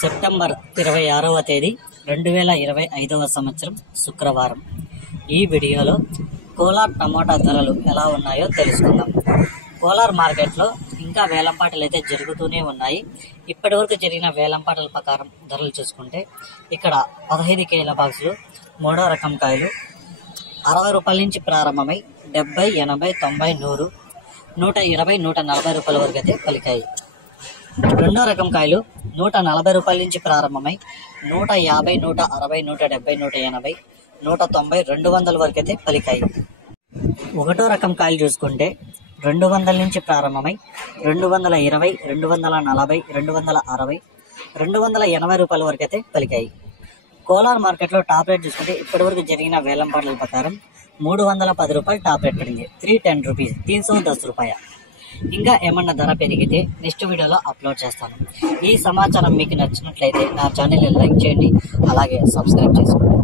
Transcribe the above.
September 26వ తేదీ 2025వ సంవత్సరం శుక్రవారం. ఈ వీడియోలో కోలార్ టమోటా ధరలు ఎలా ఉన్నాయో తెలుసుకుందాం. కోలార్ మార్కెట్లో ఇంకా వేలంపాటలు అయితే జరుగుతూనే ఉన్నాయి. ఇప్పటివరకు జరిగిన వేలంపాటల ప్రకారం ధరలు చూసుకుంటే ఇక్కడ 15 కేల బాక్సులు మూడో రకం కాయలు 60 రూపాయల నుంచి ప్రారంభమై 70, 80, 90, 100, 120, 140 రూపాయల వరకు అయితే పలికాయి. రెండో రకం కాయలు 140 రూపాయల నుంచి ప్రారంభమై 150, 160, 170, 180, 190, 200 వరకు అయితే పలికాయి. ఒకటో రకం కాయలు చూసుకుంటే 200 నుంచి ప్రారంభమై 220, 240, 260, 280 రూపాయల వరకు అయితే పలికాయి. కోలార్ మార్కెట్లో టాప్ రేట్ చూసుకుంటే ఇప్పటివరకు జరిగిన వేలంపాట్ల ప్రకారం 310 రూపాయలు టాప్ రేట్ పడింది. 310 రూపీస్, 310 రూపాయ. ఇంకా ఏమన్నా ధర పెరిగితే నెక్స్ట్ వీడియోలో అప్లోడ్ చేస్తాను. ఈ సమాచారం మీకు నచ్చినట్లయితే నా ఛానల్ని లైక్ చేయండి, అలాగే సబ్స్క్రైబ్ చేసుకోండి.